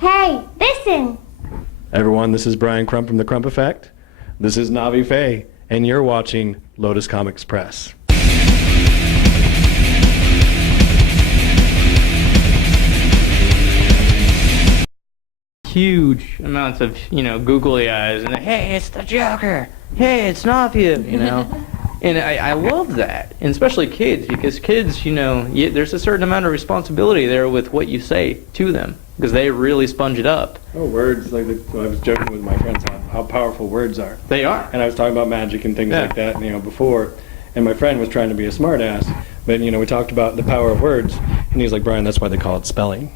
Hey, listen! Everyone, this is Bryan Crump from the Crump Effect. This is Navi Faye, and you're watching Lotus Comics Press. Huge amounts of, googly eyes, and hey, it's the Joker! Hey, it's Navia, And I love that, and especially kids, because kids, there's a certain amount of responsibility there with what you say to them, because they really sponge it up. Oh, words, I was joking with my friends how powerful words are. They are. And I was talking about magic and things like that, before, and my friend was trying to be a smart ass, but, we talked about the power of words, and he's like, Brian, that's why they call it spelling.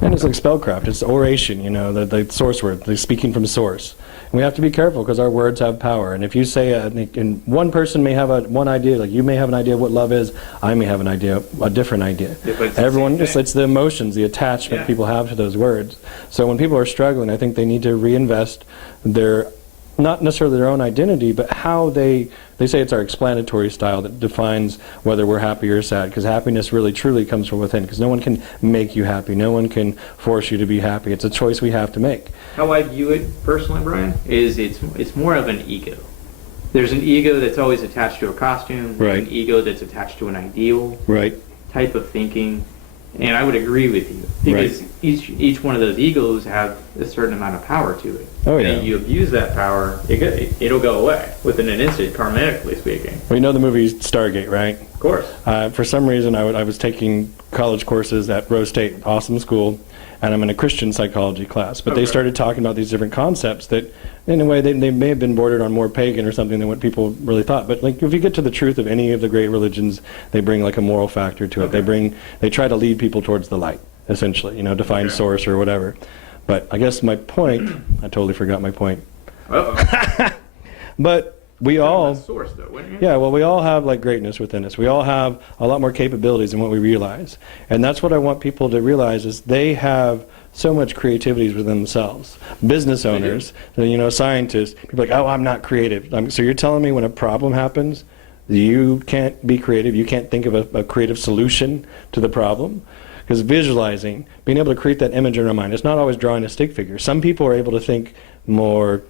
And it's like spellcraft, it's oration, the source word, the speaking from source. And we have to be careful because our words have power. And if you say, and one person may have one idea, like you may have an idea of what love is, I may have a different idea. Yeah, everyone, it's the emotions, the attachment people have to those words. So when people are struggling, I think they need to reinvest their, not necessarily their own identity, but how they say it's our explanatory style that defines whether we're happy or sad, because happiness really truly comes from within, because no one can make you happy, no one can force you to be happy. It's a choice we have to make. How I view it personally, Brian, is it's more of an ego. There's an ego that's always attached to a costume, there's an ego that's attached to an ideal type of thinking, and I would agree with you, because each one of those egos have a certain amount of power to it. Oh, yeah. And you abuse that power, it'll go away within an instant, karmatically speaking. Well, you know the movie Stargate, right? Of course. For some reason, I was taking college courses at Rose State, awesome school, and I'm in a Christian psychology class. But they started talking about these different concepts that, in a way, they may have been bordered on more pagan or something than what people really thought. But like, if you get to the truth of any of the great religions, they bring like a moral factor to it. They try to lead people towards the light, essentially, to find source or whatever. But I guess my point, I totally forgot my point. But we all, source, though, wouldn't you? yeah, well, we all have like greatness within us. We all have a lot more capabilities than what we realize. And that's what I want people to realize is they have so much creativity within themselves. Business owners, scientists, people are like, oh, I'm not creative. So you're telling me when a problem happens, you can't be creative, you can't think of a creative solution to the problem? Because visualizing, being able to create that image in our mind, it's not always drawing a stick figure. Some people are able to think more,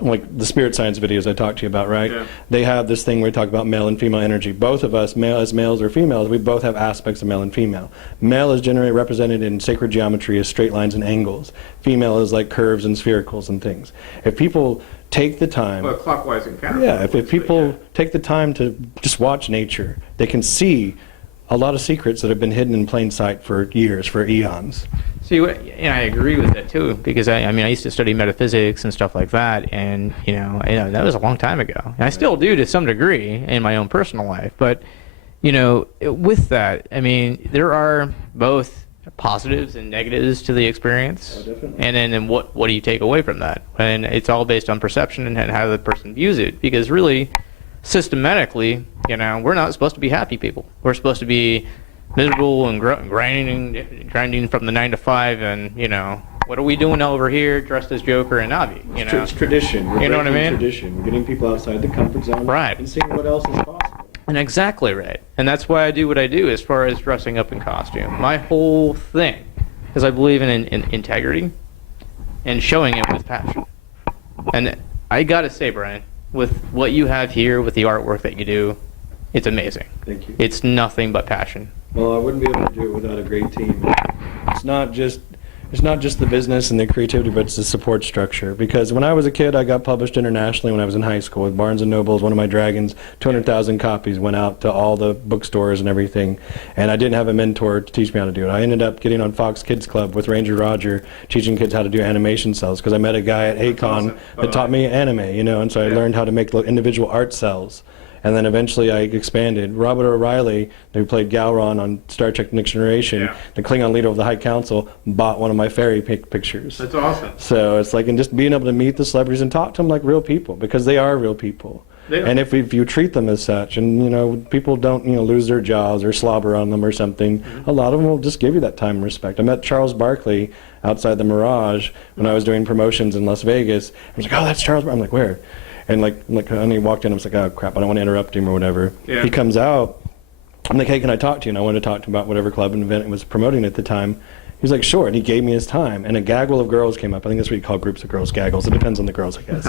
like the spirit science videos I talked to you about, right? Yeah. They have this thing where we talk about male and female energy. Both of us, as males or females, we both have aspects of male and female. Male is generally represented in sacred geometry as straight lines and angles. Female is like curves and sphericals and things. If people take the time... Well, clockwise and counterclockwise. Yeah, if people take the time to just watch nature, they can see a lot of secrets that have been hidden in plain sight for years, for eons. See, I agree with that too, because I used to study metaphysics and stuff like that, and that was a long time ago. And I still do to some degree in my own personal life, but with that, there are both positives and negatives to the experience. Oh, definitely. And then what do you take away from that? And it's all based on perception and how the person views it, because really, systematically, we're not supposed to be happy people. We're supposed to be miserable and grinding from the 9 to 5, and what are we doing over here dressed as Joker and Navi? It's tradition. We're what I mean? Tradition. We're getting people outside the comfort zone, and seeing what else is possible. And exactly right. And that's why I do what I do as far as dressing up in costume. My whole thing is I believe in integrity and showing it with passion. And I gotta say, Brian, with what you have here, with the artwork that you do, it's amazing. Thank you. It's nothing but passion. Well, I wouldn't be able to do it without a great team. It's not just the business and the creativity, but it's the support structure. Because when I was a kid, I got published internationally when I was in high school with Barnes & Noble. One of my dragons, 200,000 copies went out to all the bookstores and everything. And I didn't have a mentor to teach me how to do it. I ended up getting on Fox Kids Club with Ranger Roger, teaching kids how to do animation cells, because I met a guy at Acon that taught me anime, and so I learned how to make individual art cells. And then eventually I expanded. Robert O'Reilly, who played Gowron on Star Trek Next Generation, the Klingon leader of the High Council, bought one of my fairy pictures. That's awesome. So it's like, and just being able to meet the celebrities and talk to them like real people, because they are real people. And if you treat them as such, and people don't lose their jaws or slobber on them or something, a lot of them will just give you that time and respect. I met Charles Barkley outside the Mirage when I was doing promotions in Las Vegas. I was like, oh, that's Charles Barkley. I'm like, where? And like when he walked in, I was like, oh crap, I don't want to interrupt him or whatever. He comes out, I'm like, hey, can I talk to you? And I wanted to talk to him about whatever club and event it was promoting at the time. He was like, sure, and he gave me his time. And a gaggle of girls came up. I think that's what you call groups of girls, gaggles. It depends on the girls, I guess.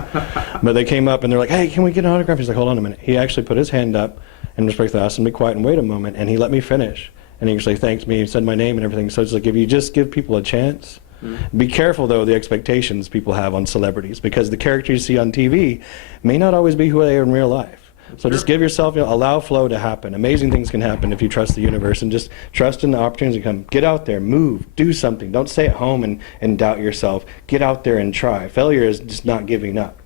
But they came up and they're like, hey, can we get an autograph? He's like, hold on a minute. He actually put his hand up and respectfully asked him to be quiet and wait a moment, and he let me finish. And he actually thanked me and said my name and everything. So it's like, if you just give people a chance, be careful, though, the expectations people have on celebrities, because the character you see on TV may not always be who they are in real life. So just give yourself, allow flow to happen. Amazing things can happen if you trust the universe and just trust in the opportunities to come. Get out there, move, do something. Don't stay at home and doubt yourself. Get out there and try. Failure is just not giving up.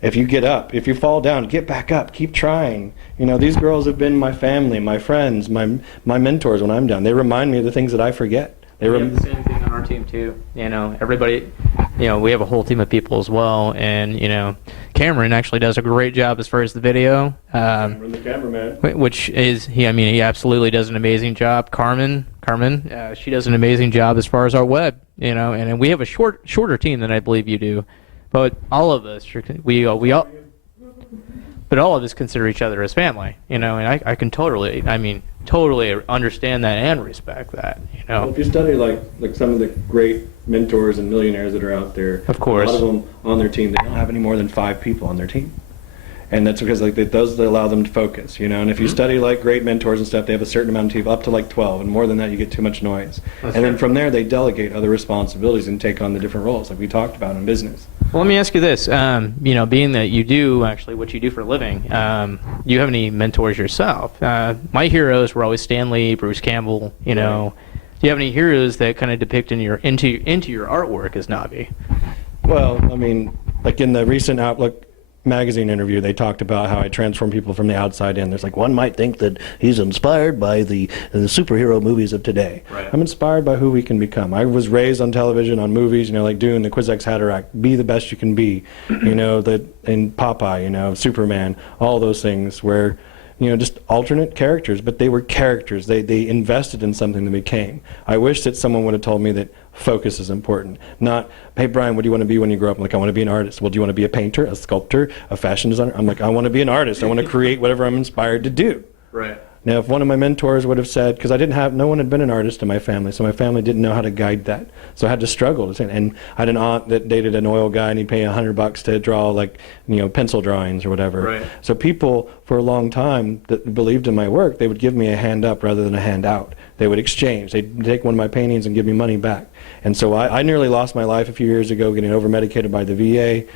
If you get up, if you fall down, get back up, keep trying. These girls have been my family, my friends, my mentors when I'm down. They remind me of the things that I forget. We have the same thing on our team too. Everybody, we have a whole team of people as well, and Cameron actually does a great job as far as the video. We're the cameraman. Which is he absolutely does an amazing job. Carmen, she does an amazing job as far as our web. And we have a shorter team than I believe you do, but all of us but all of us consider each other as family. And I can totally understand that and respect that. Well, if you study like some of the great mentors and millionaires that are out there, of course, a lot of them on their team, they don't have any more than 5 people on their team. And that's because those allow them to focus, And if you study like great mentors and stuff, they have a certain amount of people, up to like 12, and more than that, you get too much noise. That's and then from there, they delegate other responsibilities and take on the different roles, like we talked about in business. Well, let me ask you this: being that you do actually what you do for a living, do you have any mentors yourself? My heroes were always Stan Lee, Bruce Campbell. Right. Do you have any heroes that kind of depict into your artwork as Navi? Well, like in the recent Outlook magazine interview, they talked about how I transform people from the outside in. There's like, one might think that he's inspired by the superhero movies of today. Right. I'm inspired by who we can become. I was raised on television, on movies, like doing the Kwisatz Haderach, be the best you can be, in Popeye, Superman, all those things where, just alternate characters, but they were characters. They invested in something that became. I wish that someone would have told me that focus is important. Not, hey, Brian, what do you want to be when you grow up? I'm like, I want to be an artist. Well, do you want to be a painter, a sculptor, a fashion designer? I'm like, I want to be an artist. I want to create whatever I'm inspired to do. Right. Now, if one of my mentors would have said, because no one had been an artist in my family, so my family didn't know how to guide that. So I had to struggle. And I had an aunt that dated an oil guy, and he'd pay $100 to draw, pencil drawings or whatever. Right. So people, for a long time, that believed in my work, they would give me a hand up rather than a hand out. They would exchange. They'd take one of my paintings and give me money back. And so I nearly lost my life a few years ago getting over-medicated by the VA.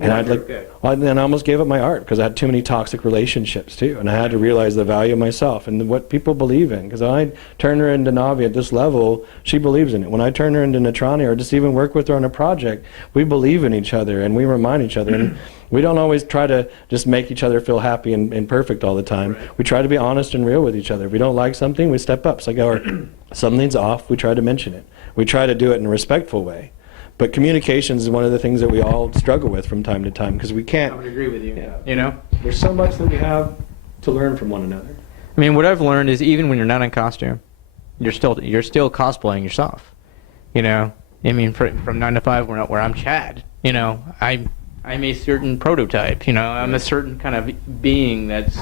And I almost gave up my art because I had too many toxic relationships too, and I had to realize the value of myself and what people believe in. Because when I turn her into Navi at this level, she believes in it. When I turn her into Natrani or just even work with her on a project, we believe in each other and we remind each other. And we don't always try to just make each other feel happy and perfect all the time. Right. We try to be honest and real with each other. If we don't like something, we step up. It's like, something's off, we try to mention it. We try to do it in a respectful way. But communications is one of the things that we all struggle with from time to time because we can't. I would agree with you. Yeah. There's so much that we have to learn from one another. What I've learned is even when you're not in costume, you're still cosplaying yourself. From 9 to 5, where I'm Chad. I'm a certain prototype. I'm a certain kind of being that's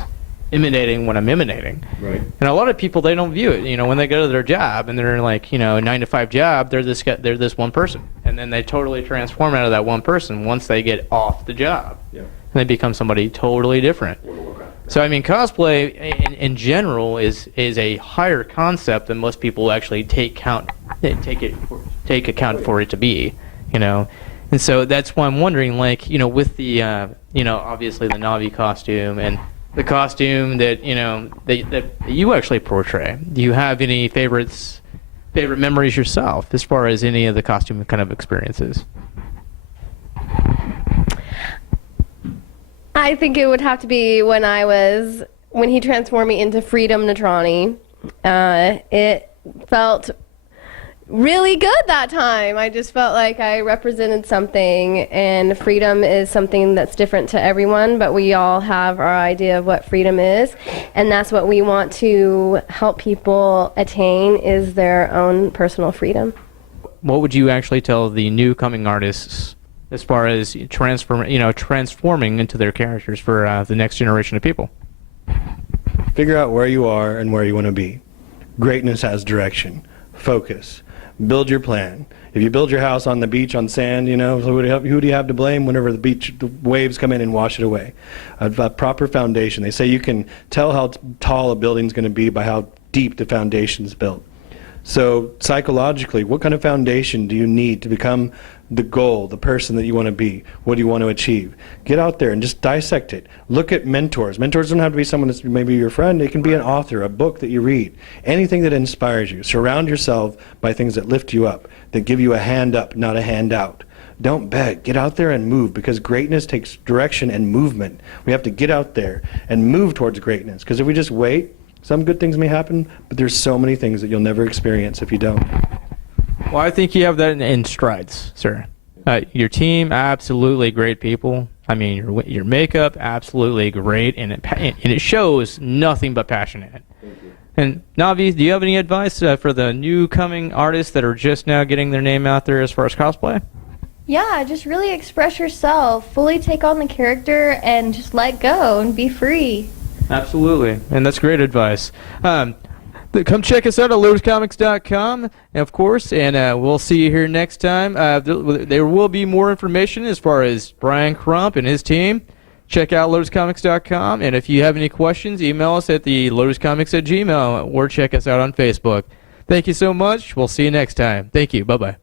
emanating what I'm emanating. Right. And a lot of people, they don't view it. When they go to their job and they're like, a 9 to 5 job, they're this one person, and then they totally transform out of that one person once they get off the job. Yeah. And they become somebody totally different. So cosplay in general is a higher concept than most people actually take account for it to be. And so that's why I'm wondering, with the obviously the Navi costume and the costume that that you actually portray. Do you have any favorite memories yourself as far as any of the costume kind of experiences? I think it would have to be when he transformed me into Freedom Natrani. It felt really good that time. I just felt like I represented something, and freedom is something that's different to everyone, but we all have our idea of what freedom is, and that's what we want to help people attain, is their own personal freedom. What would you actually tell the new coming artists as far as transforming into their characters for the next generation of people? Figure out where you are and where you want to be. Greatness has direction. Focus. Build your plan. If you build your house on the beach on sand, who do you have to blame whenever the waves come in and wash it away? A proper foundation. They say you can tell how tall a building's going to be by how deep the foundation's built. So psychologically, what kind of foundation do you need to become the goal, the person that you want to be? What do you want to achieve? Get out there and just dissect it. Look at mentors. Mentors don't have to be someone that's maybe your friend. It can be an author, a book that you read, anything that inspires you. Surround yourself by things that lift you up, that give you a hand up, not a hand out. Don't beg. Get out there and move, because greatness takes direction and movement. We have to get out there and move towards greatness, because if we just wait, some good things may happen, but there's so many things that you'll never experience if you don't. Well, I think you have that in strides, sir. Your team, absolutely great people. I mean, your makeup, absolutely great, and it shows nothing but passion in it. And Navi, do you have any advice for the new coming artists that are just now getting their name out there as far as cosplay? Yeah, just really express yourself, fully take on the character, and just let go and be free. Absolutely, and that's great advice. Come check us out at lotuscomics.com, of course, and we'll see you here next time. There will be more information as far as Bryan Crump and his team. Check out lotuscomics.com, and if you have any questions, email us at the lotuscomics@gmail.com or check us out on Facebook. Thank you so much. We'll see you next time. Thank you. Bye-bye.